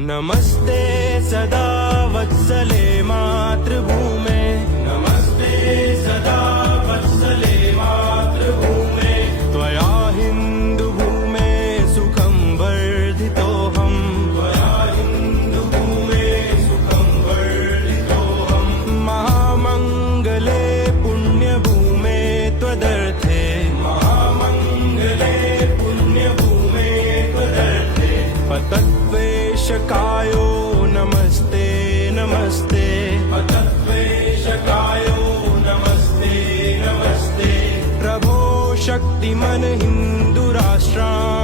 नमस्ते सदा वत्सले मातृभूमे, नमस्ते सदा वत्सले मातृभूमे, त्वया हिन्दुभूमे सुखं वर्धितोऽहं, त्वया हिन्दुभूमे सुखं वर्धितोऽहं, महामङ्गले पुण्यभूमे त्वदर्थे, महामङ्गले पुण्यभूमे त्वदर्थे, पतत्वेशकायो नमस्ते नमस्ते, पतत्वेशकायो नमस्ते नमस्ते, प्रभो शक्तिमन हिन्दु राष्ट्रान्